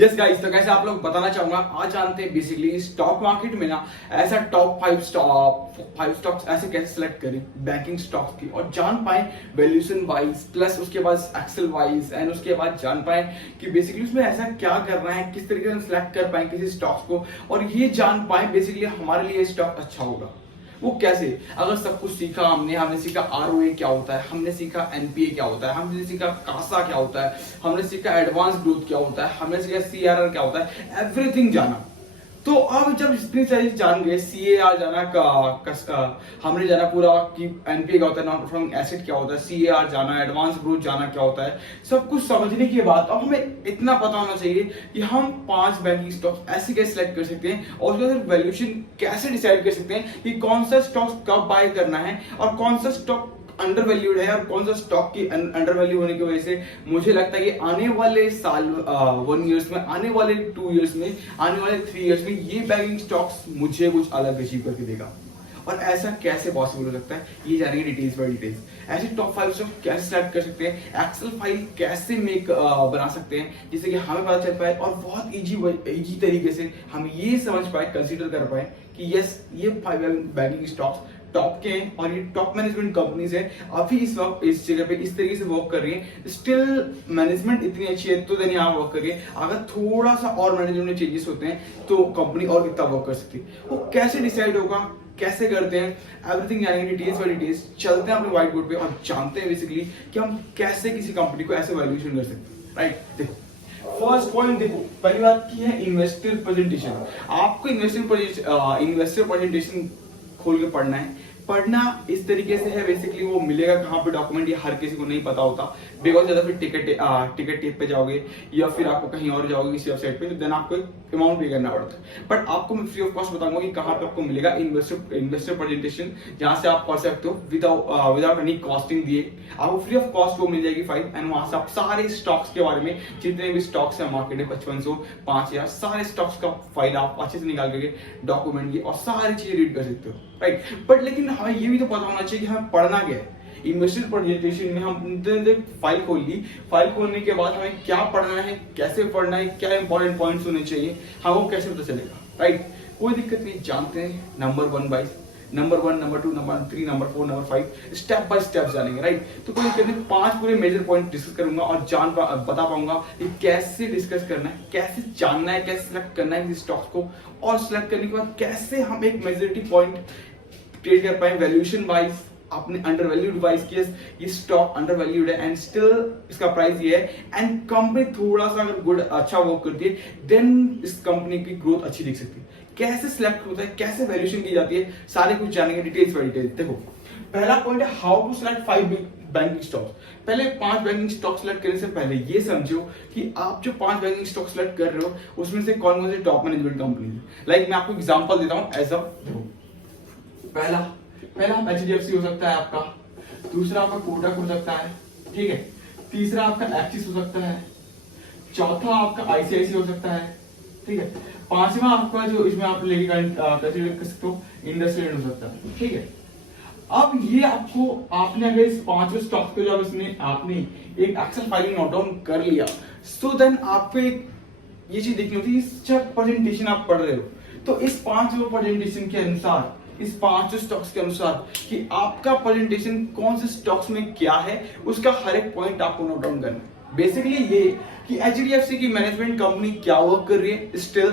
Yes guys, तो कैसे आप लोग बताना चाहूंगा। आज जानते हैं बेसिकली स्टॉक मार्केट में ना ऐसा टॉप फाइव स्टॉक्स ऐसे कैसे सेलेक्ट करें बैंकिंग स्टॉक्स की, और जान पाए वैल्यूएशन वाइज प्लस उसके बाद एक्सेल वाइज, एंड उसके बाद जान पाए कि बेसिकली उसमें ऐसा क्या करना है, किस तरीके से सेलेक्ट कर पाए किसी स्टॉक्स को, और ये जान पाए बेसिकली हमारे लिए स्टॉक अच्छा होगा। वो कैसे? अगर सब कुछ सीखा हमने सीखा आरओए क्या होता है, हमने सीखा एनपीए क्या होता है, हमने सीखा कासा क्या होता है, हमने सीखा एडवांस ग्रोथ क्या होता है, हमने सीखा सीआरआर क्या होता है, एवरीथिंग जाना। तो अब जब इतनी सारी जान गए, सीएआर जाना का हमने जाना पूरा कि एनपीए क्या होता है, नॉन परफॉर्मिंग एसेट क्या होता है, सीएआर जाना, एडवांस ग्रोथ जाना क्या होता है, सब कुछ समझने के बाद अब हमें इतना पता होना चाहिए कि हम 5 बैंकिंग स्टॉक ऐसे कैसे सिलेक्ट कर सकते हैं, और उसका वैल्यूएशन कैसे डिसाइड कर सकते हैं कि कौन सा स्टॉक कब बाय करना है, और कौन सा स्टॉक अंडर वैल्यूड है, और कौन सा स्टॉक की अंडर वैल्यू होने की वजह से मुझे लगता है कि आने वाले साल 1 ईयर्स में, आने वाले 2 ईयर्स में, आने वाले 3 ईयर्स में ये बैंकिंग स्टॉक्स मुझे कुछ अलग अचीव करके देगा। और ऐसा कैसे पॉसिबल हो सकता है, ये जानेंगे डिटेल्स बाय डिटेल्स। ऐसे टॉप 5 स्टॉक कैसे सेलेक्ट कर सकते हैं, एक्सेल फाइल कैसे बना सकते हैं जिससे कि हमें पता चल पाए, और बहुत इजी तरीके से हम ये समझ पाए, कंसीडर कर पाए कि यस, ये 5 बैंकिंग स्टॉक्स टॉप के हैं और ये टॉप मैनेजमेंट कंपनीज है, अभी इस वक्त इस जगह पे इस तरीके से वर्क कर रही है। स्टिल मैनेजमेंट इतनी अच्छी है तो देन यहाँ वर्क कर रही है। अगर थोड़ा सा और मैनेजमेंट में चेंजेस होते हैं तो कंपनी और कितना वर्क कर सकती है। वो कैसे डिसाइड होगा, कैसे करते हैं, एवरीथिंग जानेंगे डिटेल्स बाय डिटेल्स। चलते हैं अपने व्हाइट बोर्ड पे और जानते हैं बेसिकली कि हम कैसे किसी कंपनी को ऐसे वैल्यूएशन कर सकते हैं। राइट, देखो फर्स्ट पॉइंट, देखो पहली बात की है इन्वेस्टर प्रेजेंटेशन। आपको इन्वेस्टर प्रेजेंटेशन खोल के पढ़ना इस तरीके से है। बेसिकली वो मिलेगा कहाँ पे डॉक्यूमेंट, ये हर किसी को नहीं पता होता, बिकॉज ज्यादा फिर टिकट टेप पे जाओगे या फिर आपको कहीं और जाओगे किसी वेबसाइट पे, तो देन आपको एक अमाउंट पे करना पड़ता है। बट आपको मैं फ्री ऑफ कॉस्ट बताऊंगा कि कहाँ पे आपको मिलेगा इन्वेस्टर प्रेजेंटेशन, जहाँ से आप पढ़ सकते हो विदाउट एनी कॉस्टिंग दिए। आपको फ्री ऑफ कॉस्ट वो मिल जाएगी फाइल, एंड वहां से आप सारे स्टॉक्स के बारे में, जितने भी स्टॉक्स है मार्केट में 5500 5000 सारे स्टॉक्स का फाइल आप अच्छे से निकाल करके डॉक्यूमेंट की और सारी चीजें रीड कर सकते हो। राइट, बट लेकिन हमें ये भी तो पता होना चाहिए कि हमें पढ़ना क्या है। इन्वेस्टर प्रेजेंटेशन में हम फाइल खोल ली, फाइल खोलने के बाद हमें क्या पढ़ना है, कैसे पढ़ना है, क्या इंपॉर्टेंट पॉइंट्स होने चाहिए, हमें वो कैसे पता चलेगा। राइट, कोई दिक्कत नहीं, जानते हैं number 1 by number 1, number 2, number 3, number 4, number 5 step by step जानेंगे। राइट, तो कोई दिक्कत नहीं, 5 पूरे मेजर पॉइंट डिस्कस करूंगा और बता पाऊंगा कि कैसे डिस्कस करना है, कैसे जानना है, कैसे सिलेक्ट करना है किसी स्टॉक्स को, और सिलेक्ट करने के बाद कैसे हम एक मेजोरिटी पॉइंट क्रिएट कर पाए वैल्यूएशन वाइज, आपने अंडर वैल्यूड वाइज किया, ये स्टॉक अंडर वैल्यूड है एंड स्टिल इसका प्राइस ये है, एंड कंपनी थोड़ा सा अगर गुड अच्छा वर्क करती है देन इस कंपनी की ग्रोथ अच्छी दिख सकती है। कैसे सिलेक्ट होता है, कैसे वैल्यूएशन की जाती है, सारे कुछ जानेंगे डिटेल्स बाय डिटेल्स। देखो पहला पॉइंट है how to select 5 banking stocks. पहले 5 बैंकिंग स्टॉक सिलेक्ट करने से पहले ये समझो कि आप जो 5 बैंकिंग स्टॉक सिलेक्ट कर रहे हो उसमें से कौन कौन से टॉप मैनेजमेंट कंपनी है। लाइक मैं आपको एग्जांपल देता हूं एज अ, देखो पहला एचडीएफसी हो सकता है आपका, दूसरा आपका कोटक हो सकता है, ठीक है, तीसरा आपका एक्सिस हो सकता है, चौथा आपका आईसीआईसी हो सकता है, ठीक है, पांचवा आपका जो इसमें आप कंसीडर कर सकते हो इंडस्ट्रियल हो सकता है, ठीक है। अब ये आपने अगर इस 5 स्टॉक को जब इसमें आपने एक एक्सेल फाइल नोट डाउन कर लिया, सो देन आपको एक ये चीज देखनी होती है, जब प्रेजेंटेशन आप पढ़ रहे हो तो इस 5 प्रेजेंटेशन के अनुसार, इस 5 स्टॉक्स के अनुसार कि आपका प्रेजेंटेशन कौन से स्टॉक्स में क्या है, उसका हर एक पॉइंट आपको नोट डाउन करना है। बेसिकली ये कि एचडीएफसी की मैनेजमेंट कंपनी क्या वर्क कर रही है स्टिल,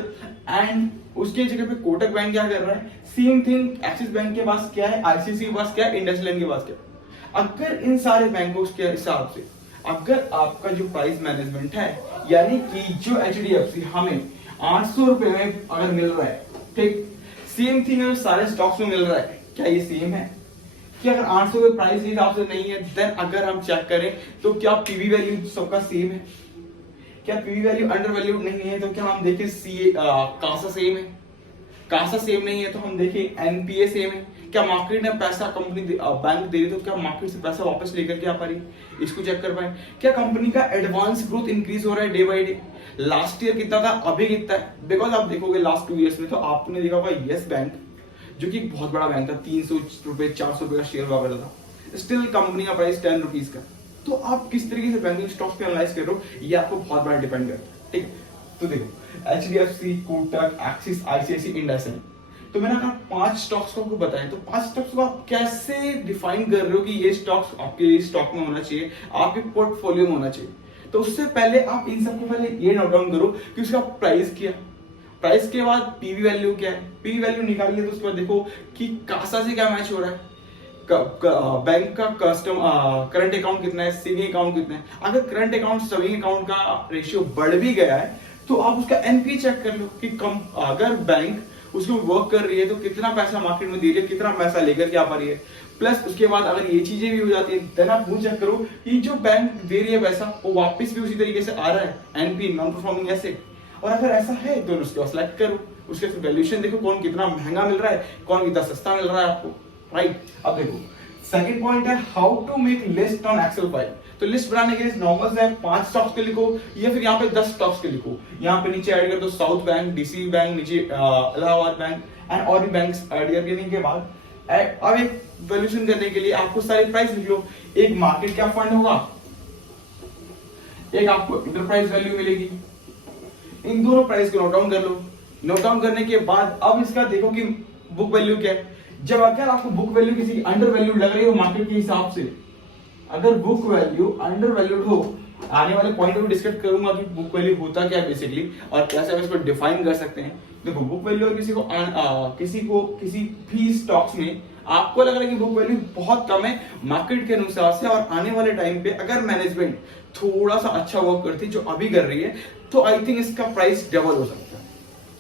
एंड उसके जगह पे कोटक बैंक क्या कर रहा है, सेम थिंग एक्सिस बैंक के पास क्या है, आईसीआईसी के पास क्या है, इंडस्ट्रियल के पास क्या है। अगर इन सारे बैंकों के हिसाब से अगर आपका जो प्राइस मैनेजमेंट है, यानी कि जो एचडीएफसी हमें 800 रुपए में अगर मिल रहा है, ठीक, सेम थिंग अगर सारे स्टॉक्स में मिल रहा है, क्या ये सेम है? कि अगर 800 के प्राइस के हिसाब से नहीं है, देन अगर हम चेक करें तो क्या पीवी वैल्यू सबका सेम है? क्या पीवी वैल्यू अंडर वैल्यूड नहीं है तो क्या हम देखें कासा सेम है? कासा सेम नहीं है तो हम देखें एनपीए सेम है? क्या मार्केट में पैसा कंपनी बैंक दे रही तो क्या मार्केट से पैसा वापस लेकर के आ पा रही, इसको चेक कर पाए। क्या कंपनी का एडवांस ग्रोथ इंक्रीज हो रहा है day by day, last year कितना था अभी कितना है, बिकॉज आप देखोगे लास्ट 2 इयर्स में तो आपने देखा होगा यस बैंक जो कि बहुत बड़ा बैंक था, 300 रुपए 400 रुपए का शेयर हुआ करता था, स्टिल कंपनी का प्राइस 10 रुपीज का। तो आप किस तरीके से बैंकिंग स्टॉक्स पे एनालाइज कर रहे हो ये आपको बहुत बड़ा डिपेंड करता है, ठीक है। तो देखो HDFC, Kotak, axis, ICICI, IndusInd, तो मैंने कहा 5 स्टॉक्स को आपको बताया, तो 5 स्टॉक्स को आप कैसे डिफाइन कर रहे हो कि ये स्टॉक्स आपके स्टॉक में होना चाहिए, आपके पोर्टफोलियो में होना चाहिए। तो उससे पहले आप इन सबको पहले ये नोट डाउन करो कि उसका प्राइस क्या, प्राइस के बाद पीवी वैल्यू क्या है, पीवी वैल्यू निकालिए तो उसके बाद देखो कि कासा से क्या मैच हो रहा है, बैंक का करंट अकाउंट कितना है, सेविंग अकाउंट कितना है। अगर करंट अकाउंट सेविंग अकाउंट का रेशियो बढ़ भी गया है तो आप उसका एनपीए चेक कर लो कि कम, अगर बैंक उसको वर्क कर रही है तो कितना पैसा मार्केट में दे रही है, कितना पैसा लेकर के आ पा रही है। प्लस उसके बाद अगर ये चीजें भी हो जाती है देन आप वो चेक करो कि जो बैंक दे रही है पैसा वो वापस भी उसी तरीके से आ रहा है, एनपी, नॉन परफॉर्मिंग एसेट। और अगर ऐसा है तो उसके बाद सिलेक्ट करो, उसके वैल्यूएशन देखो कौन कितना महंगा मिल रहा है, कौन कितना सस्ता मिल रहा है आपको, राइट। अब देखो सेकंड पॉइंट है how to make list on Excel file. तो लिस्ट बनाने के लिए नॉर्मल से 5 स्टॉक्स के लिखो या फिर यहाँ पे 10 स्टॉक्स के लिखो, यहाँ पे नीचे ऐड कर दो साउथ बैंक, डीसीबी बैंक, नीचे इलाहाबाद बैंक एंड और भी बैंक्स ऐड करने के बाद अब एक वैल्यूएशन करने के लिए आपको सारे प्राइस लिख लो। एक मार्केट कैप फंड होगा, एक आपको इंटरप्राइज वैल्यू मिलेगी, इन दोनों प्राइस को नोट डाउन कर लो। नोट डाउन करने के बाद अब इसका देखो कि बुक वैल्यू क्या है। जब अगर आपको बुक वैल्यू किसी अंडर वैल्यू लग रही हो मार्केट के हिसाब से, अगर बुक वैल्यू अंडर वैल्यूड हो, आने वाले पॉइंट में डिस्कस करूंगा कि बुक वैल्यू होता क्या है बेसिकली और कैसे हम इसको डिफाइन कर सकते हैं। देखो बुक वैल्यू किसी को किसी भी स्टॉक्स में आपको लग रहा है कि बुक वैल्यू बहुत कम है मार्केट के अनुसार से और आने वाले टाइम पे अगर मैनेजमेंट थोड़ा सा अच्छा वर्क करती जो अभी कर रही है तो आई थिंक इसका प्राइस डबल हो सकता है।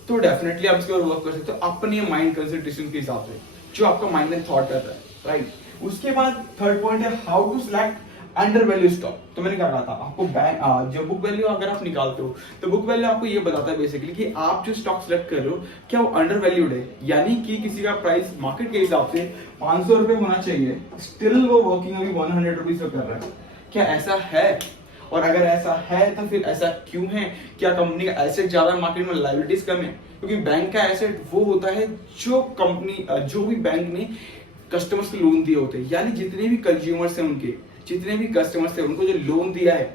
तो डेफिनेटली आप इसके ऊपर वर्क कर सकते हो अपने माइंड कंसंट्रेशन के हिसाब से जो आपका माइंड में थॉट करता है, राइट। उसके बाद थर्ड पॉइंट है how to select undervalue stock. तो मैंने क्या कहा था आपको बैंक जो बुक वैल्यू अगर आप निकालते हो तो बुक वैल्यू आपको ये बताता है बेसिकली कि आप जो स्टॉक सिलेक्ट कर रहे हो क्या वो अंडर वैल्यूड है, यानी कि किसी का प्राइस मार्केट के हिसाब से 500 रुपए होना चाहिए, स्टिल वो वर्किंग अभी 100 रुपीज पे कर रहा है। क्या ऐसा है? और अगर ऐसा है तो फिर ऐसा क्यों है? क्या कंपनी का एसेट ज्यादा मार्केट में, लायबिलिटीज कम है? क्योंकि बैंक का एसेट वो होता है जो कंपनी जो भी बैंक ने कस्टमर्स को लोन दिए होते हैं, यानी जितने भी कंज्यूमर्स हैं उनके, जितने भी कस्टमर्स हैं उनको जो लोन दिया है,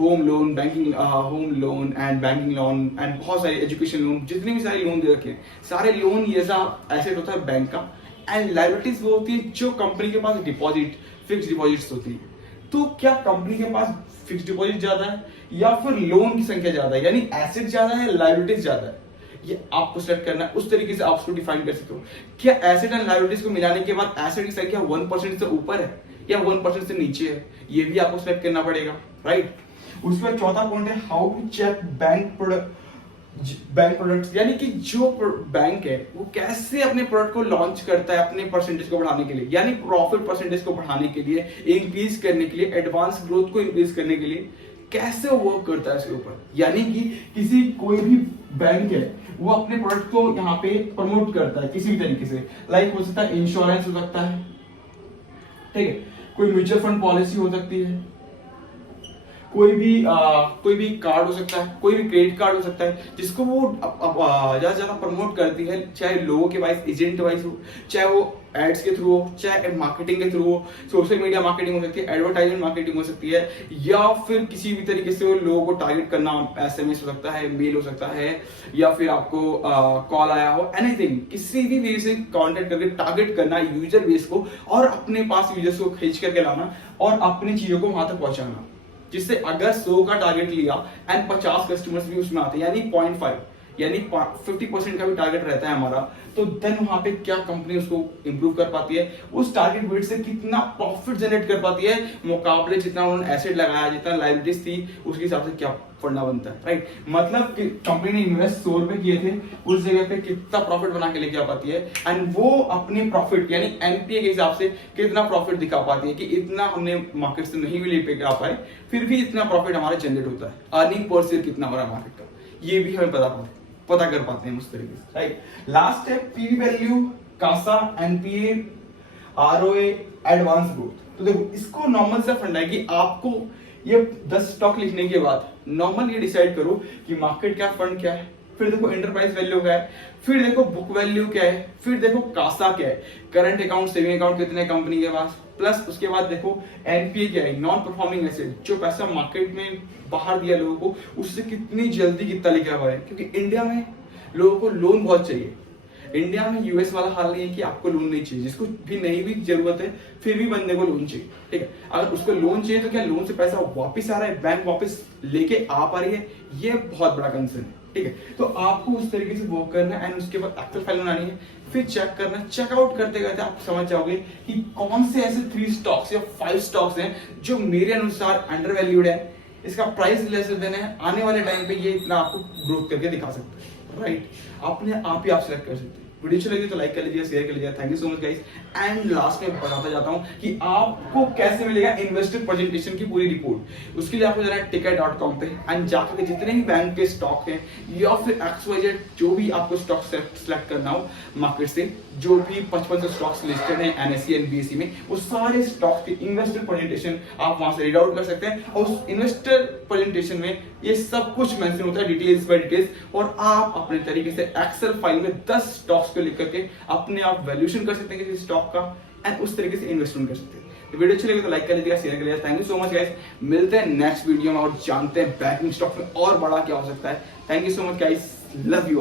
home loan, banking home loan and banking loan and बहुत सारे एजुकेशन लोन, जितने भी सारे लोन दे रखे हैं, सारे लोन ये एसेट होता है बैंक का। एंड लायबिलिटीज वो होती है जो कंपनी के पास डिपॉजिट, फिक्स डिपॉजिट्स होती है। तो क्या कंपनी के पास फिक्स डिपॉजिट ज्यादा है या फिर लोन की संख्या ज्यादा है, यानी एसेट ज्यादा है, लायबिलिटीज ज्यादा है, ये आपको सेलेक्ट करना है। उस तरीके से आप उसको डिफाइन कर सकते हो। क्या एसेट एंड लायबिलिटीज को मिलाने के बाद एसेट की संख्या 1% से ऊपर है या 1% से नीचे है, ये भी आपको सेलेक्ट करना पड़ेगा, राइट। उसके बाद चौथा पॉइंट है how to check bank products, यानी कि जो बैंक है वो कैसे अपने प्रोडक्ट को लॉन्च करता है अपने परसेंटेज को बढ़ाने के लिए, यानी प्रॉफिट परसेंटेज को बढ़ाने के लिए, इंक्रीज करने के लिए, एडवांस ग्रोथ को इंक्रीज करने के लिए कैसे वर्क करता है इसके ऊपर। यानी कि किसी कोई भी बैंक है वो अपने प्रोडक्ट को यहाँ पे प्रमोट करता है किसी भी तरीके से, लाइक हो सकता है इंश्योरेंस हो सकता है, ठीक है, कोई म्यूचुअल फंड पॉलिसी हो सकती है, कोई भी कार्ड हो सकता है, कोई भी क्रेडिट कार्ड हो सकता है, जिसको वो ज्यादा ज्यादा प्रमोट करती है, चाहे लोगों के वाइज, एजेंट वाइज हो, चाहे वो एड्स के थ्रू हो, चाहे मार्केटिंग के थ्रू हो, सोशल मीडिया मार्केटिंग हो सकती है, एडवर्टाइजमेंट मार्केटिंग हो सकती है, या फिर किसी भी तरीके से वो लोगों को टारगेट करना, एसएमएस हो सकता है, मेल हो सकता है, या फिर आपको कॉल आया हो, एनीथिंग, किसी भी वे से कॉन्टेक्ट करके टारगेट करना यूजर बेस को और अपने पास यूजर्स को खींच करके लाना और अपनी चीजों को वहां तक पहुंचाना, जिससे अगर 100 का टारगेट लिया एंड 50 कस्टमर्स भी उसमें आते हैं, यानी 0.5, यानी 50% का भी टारगेट रहता है हमारा, तो देन वहां पे क्या कंपनी उसको इंप्रूव कर पाती है, उस टारगेट वेट से कितना प्रॉफिट जनरेट कर पाती है, मुकाबले जितना उन्होंने एसेट लगाया, जितना लायबिलिटीज थी, उसके हिसाब से क्या फंडा बनता है, राइट। मतलब कि कंपनी ने इन्वेस्ट 100 रुपए किए थे, उस जगह पे कितना प्रॉफिट बना के लेके आ पाती है, एंड वो अपने प्रॉफिट यानी एनपीए के हिसाब से कितना प्रॉफिट दिखा पाती है कि इतना हमने मार्केट से नहीं भी ले आ पाए, फिर भी इतना प्रॉफिट हमारा जनरेट होता है, अर्निंग पर शेयर कितना हो रहा है मार्केट का, ये भी हमें पता कर पाते हैं उस तरीके से, राइट। लास्ट है P value, CASA, NPA, ROA, advance growth. तो देखो इसको नॉर्मल से फंडा है कि आपको ये 10 स्टॉक लिखने के बाद नॉर्मल ये डिसाइड करो कि मार्केट क्या, फंड क्या है, फिर देखो एंटरप्राइज वैल्यू क्या है, फिर देखो बुक वैल्यू क्या है, फिर देखो कासा क्या है, करंट अकाउंट, सेविंग अकाउंट कितने कंपनी के पास, प्लस उसके बाद देखो एनपीए क्या है, नॉन परफॉर्मिंग एसेट, जो पैसा मार्केट में बाहर दिया लोगों को उससे कितनी जल्दी कितना लिखा हुआ है, क्योंकि इंडिया में लोगों को लोन बहुत चाहिए। इंडिया में यूएस वाला हाल नहीं है कि आपको लोन नहीं चाहिए, जिसको भी नहीं भी जरूरत है फिर भी बंदे को लोन चाहिए, ठीक है। अगर उसको लोन चाहिए तो क्या लोन से पैसा वापस आ रहा है, बैंक वापस लेके आ पा रही है, ये बहुत बड़ा कंसर्न है, ठीक है। तो आपको उस तरीके से वर्क करना है एंड उसके बाद एक्सेल फाइल बनानी है, फिर चेक करना, चेकआउट करते करते आप समझ जाओगे कि कौन से ऐसे 3 स्टॉक्स या 5 स्टॉक्स हैं जो मेरे अनुसार अंडर वैल्यूड है, इसका प्राइस लेस देना है, आने वाले टाइम पे ये इतना आपको ग्रोथ करके दिखा सकता है, राइट। अपने आप ही आप सिलेक्ट कर सकते हैं। वीडियो अच्छी लगी तो लाइक कर लीजिए, शेयर कर लीजिए। Thank you so much guys. And last में बताता जाता हूं कि आपको कैसे मिलेगा इन्वेस्टर प्रेजेंटेशन की पूरी रिपोर्ट। उसके लिए आपको जाना है ticker.com पे एंड जाकर के जितने भी बैंक के स्टॉक हैं या फिर XYZ जो भी आपको स्टॉक सेलेक्ट करना हो मार्केट से, जो भी 55 स्टॉक्स लिस्टेड हैं NSE एंड BSE में, वो सारे स्टॉक के इन्वेस्टर प्रेजेंटेशन आप वहां से रीड आउट कर सकते हैं। और उस इन्वेस्टर प्रेजेंटेशन में ये सब कुछ मेंशन होता है डिटेल्स बाय डिटेल्स, और आप अपने तरीके से एक्सेल फाइल में 10 स्टॉक्स को लिख करके अपने आप वैल्यूएशन कर सकते हैं किसी स्टॉक का एंड उस तरीके से इन्वेस्टमेंट कर सकते हैं। तो वीडियो अच्छी लगी तो लाइक कर लीजिएगा, शेयर कर लीजिएगा। Thank you so much guys. मिलते हैं नेक्स्ट वीडियो में और जानते हैं बैंकिंग स्टॉक में और बड़ा क्या हो सकता है। Thank you so much guys, love you.